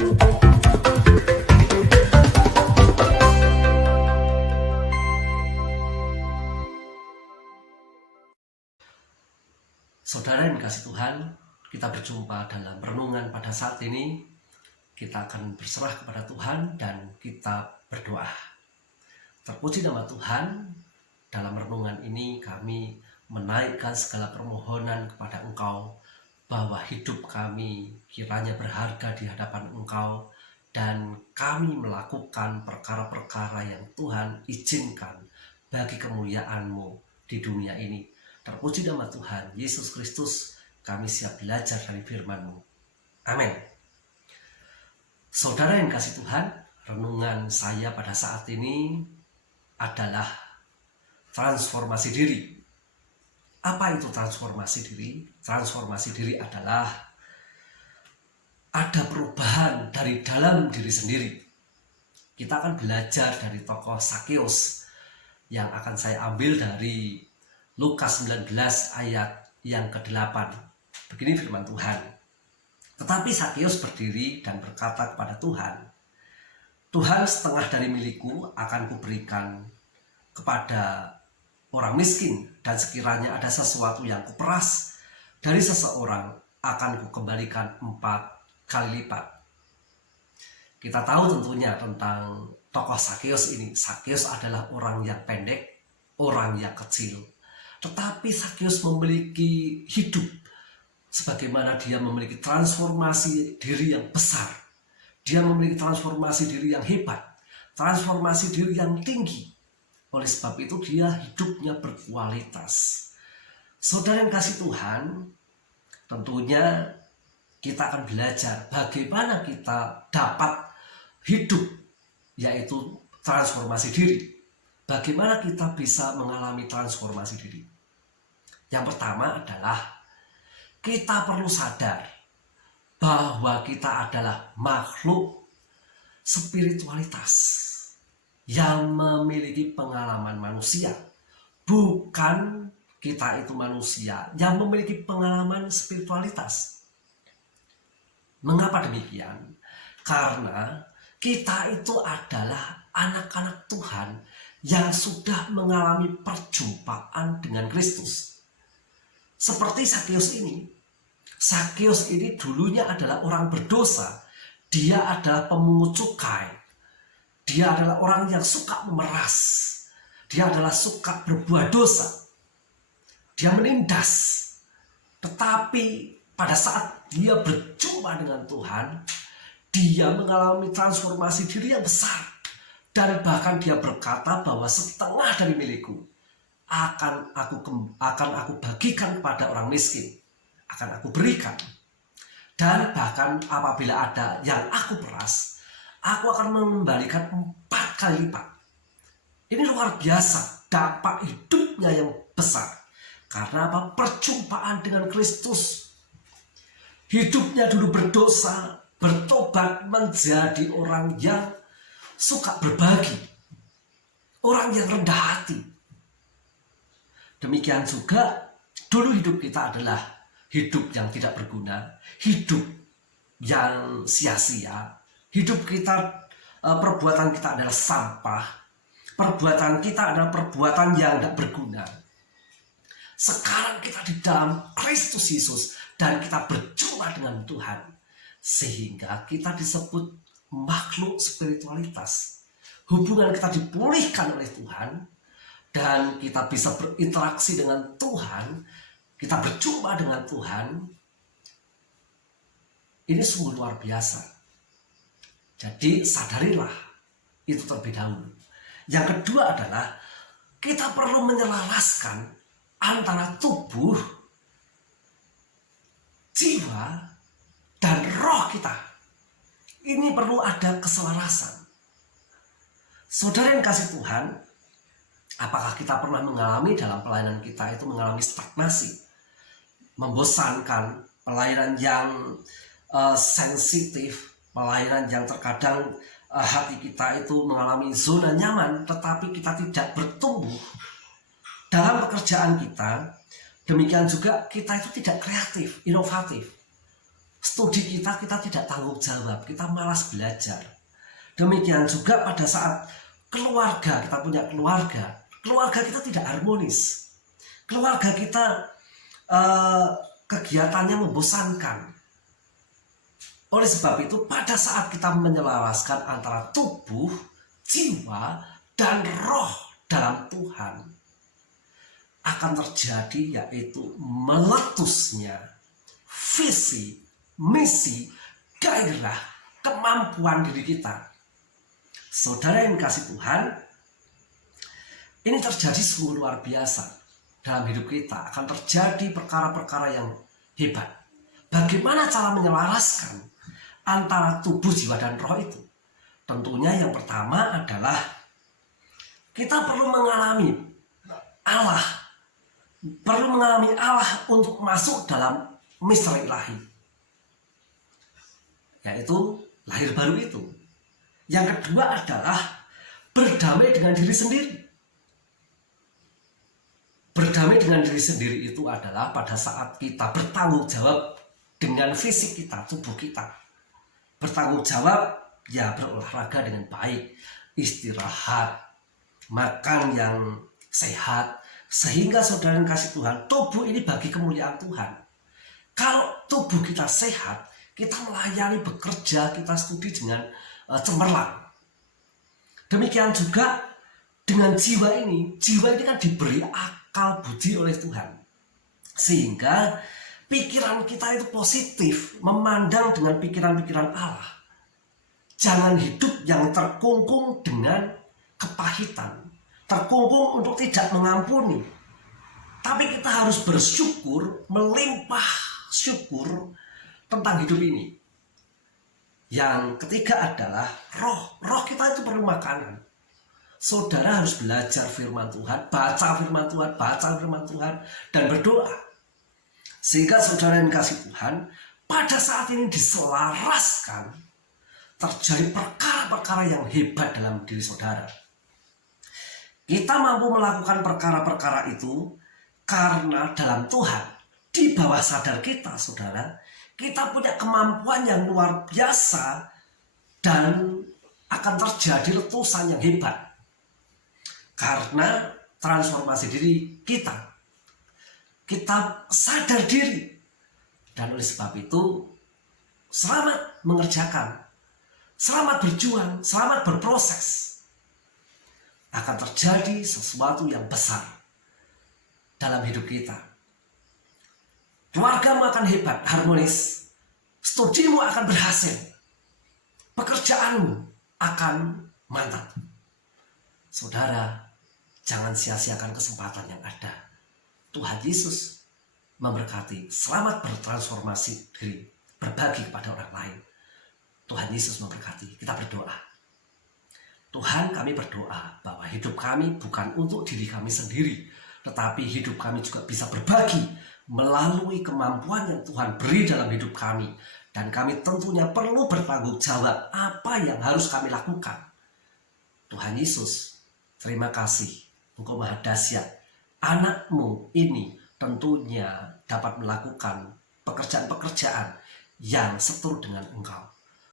Saudara yang dikasihi Tuhan, kita berjumpa dalam renungan pada saat ini. Kita akan berserah kepada Tuhan dan kita berdoa. Terpuji nama Tuhan, dalam renungan ini kami menaikkan segala permohonan kepada Engkau, bahwa hidup kami kiranya berharga di hadapan Engkau, dan kami melakukan perkara-perkara yang Tuhan izinkan bagi kemuliaan-Mu di dunia ini. Terpuji nama Tuhan Yesus Kristus, kami siap belajar dari firman-Mu. Amin. Saudara yang kasih Tuhan, renungan saya pada saat ini adalah transformasi diri. Apa itu transformasi diri? Transformasi diri adalah ada perubahan dari dalam diri sendiri. Kita akan belajar dari tokoh Sakeus yang akan saya ambil dari Lukas 19 ayat yang ke-8. Begini firman Tuhan. Tetapi Sakeus berdiri dan berkata kepada Tuhan, Tuhan, setengah dari milikku akan kuberikan kepada orang miskin, dan sekiranya ada sesuatu yang kuperas dari seseorang, akan kukembalikan 4 kali lipat. Kita tahu tentunya tentang tokoh Sakeus ini. Sakeus adalah orang yang pendek, orang yang kecil. Tetapi Sakeus memiliki hidup sebagaimana dia memiliki transformasi diri yang besar. Dia memiliki transformasi diri yang hebat, transformasi diri yang tinggi. Oleh sebab itu dia hidupnya berkualitas. Saudara yang kasih Tuhan, tentunya kita akan belajar bagaimana kita dapat hidup, yaitu transformasi diri. Bagaimana kita bisa mengalami transformasi diri? Yang pertama adalah kita perlu sadar bahwa kita adalah makhluk spiritualitas yang memiliki pengalaman manusia. Bukan kita itu manusia yang memiliki pengalaman spiritualitas. Mengapa demikian? Karena kita itu adalah anak-anak Tuhan yang sudah mengalami perjumpaan dengan Kristus. Seperti Sakeus ini. Sakeus ini dulunya adalah orang berdosa. Dia adalah pemungut cukai. Dia adalah orang yang suka memeras. Dia adalah suka berbuat dosa. Dia menindas. Tetapi pada saat dia berjumpa dengan Tuhan, dia mengalami transformasi diri yang besar. Dan bahkan dia berkata bahwa setengah dari milikku akan aku bagikan kepada orang miskin, akan aku berikan. Dan bahkan apabila ada yang aku peras, aku akan mengembalikan 4 kali lipat. Ini luar biasa dampak hidupnya yang besar. Karena apa? Perjumpaan dengan Kristus. Hidupnya dulu berdosa, bertobat menjadi orang yang suka berbagi, orang yang rendah hati. Demikian juga dulu hidup kita adalah hidup yang tidak berguna, hidup yang sia-sia. Hidup kita, perbuatan kita adalah sampah. Perbuatan kita adalah perbuatan yang tidak berguna. Sekarang kita di dalam Kristus Yesus dan kita berjumpa dengan Tuhan, sehingga kita disebut makhluk spiritualitas. Hubungan kita dipulihkan oleh Tuhan, dan kita bisa berinteraksi dengan Tuhan, kita berjumpa dengan Tuhan. Ini sungguh luar biasa. Jadi sadarilah itu terlebih dahulu. Yang kedua adalah kita perlu menyelaraskan antara tubuh, jiwa, dan roh kita. Ini perlu ada keselarasan. Saudara yang kasih Tuhan, apakah kita pernah mengalami dalam pelayanan kita itu mengalami stagnasi, membosankan, pelayanan yang sensitif, pelayanan yang terkadang hati kita itu mengalami zona nyaman, tetapi kita tidak bertumbuh dalam pekerjaan kita. Demikian juga kita itu tidak kreatif, inovatif. studi kita tidak tanggung jawab, kita malas belajar. Demikian juga pada saat keluarga, kita punya keluarga kita tidak harmonis. Keluarga kita kegiatannya membosankan. Oleh sebab itu, pada saat kita menyelaraskan antara tubuh, jiwa, dan roh dalam Tuhan, akan terjadi yaitu meletusnya visi, misi, gairah, kemampuan diri kita. Saudara yang kasih Tuhan, ini terjadi sungguh luar biasa dalam hidup kita. Akan terjadi perkara-perkara yang hebat. Bagaimana cara menyelaraskan antara tubuh, jiwa, dan roh itu? Tentunya yang pertama adalah kita perlu mengalami Allah. Perlu mengalami Allah untuk masuk dalam misteri ilahi, yaitu lahir baru itu. Yang kedua adalah berdamai dengan diri sendiri. Berdamai dengan diri sendiri itu adalah pada saat kita bertanggung jawab dengan fisik kita, tubuh kita. Bertanggung jawab, ya berolahraga dengan baik, istirahat, makan yang sehat, sehingga saudara yang kasih Tuhan, tubuh ini bagi kemuliaan Tuhan. Kalau tubuh kita sehat, kita melayani, bekerja, kita studi dengan cemerlang. Demikian juga dengan jiwa ini kan diberi akal budi oleh Tuhan, sehingga pikiran kita itu positif, memandang dengan pikiran-pikiran Allah. Jangan hidup yang terkungkung dengan kepahitan, terkungkung untuk tidak mengampuni. Tapi kita harus bersyukur, melimpah syukur tentang hidup ini. Yang ketiga adalah roh kita itu perlu makanan. Saudara harus belajar firman Tuhan, baca firman Tuhan, dan berdoa. Sehingga saudara yang kasih Tuhan, pada saat ini diselaraskan, terjadi perkara-perkara yang hebat dalam diri saudara. Kita mampu melakukan perkara-perkara itu karena dalam Tuhan, di bawah sadar kita, saudara, kita punya kemampuan yang luar biasa dan akan terjadi letusan yang hebat. Karena transformasi diri kita. Kita sadar diri. Dan oleh sebab itu, selamat mengerjakan, selamat berjuang, selamat berproses. Akan terjadi sesuatu yang besar dalam hidup kita. Keluargamu akan hebat, harmonis. Studimu akan berhasil. Pekerjaanmu akan mantap. Saudara, jangan sia-siakan kesempatan yang ada. Tuhan Yesus memberkati. Selamat bertransformasi diri, berbagi kepada orang lain. Tuhan Yesus memberkati. Kita berdoa. Tuhan, kami berdoa bahwa hidup kami bukan untuk diri kami sendiri, tetapi hidup kami juga bisa berbagi melalui kemampuan yang Tuhan beri dalam hidup kami. Dan kami tentunya perlu bertanggung jawab apa yang harus kami lakukan. Tuhan Yesus, terima kasih. Engkau Maha Dahsyat. Anak-Mu ini tentunya dapat melakukan pekerjaan-pekerjaan yang seturut dengan Engkau.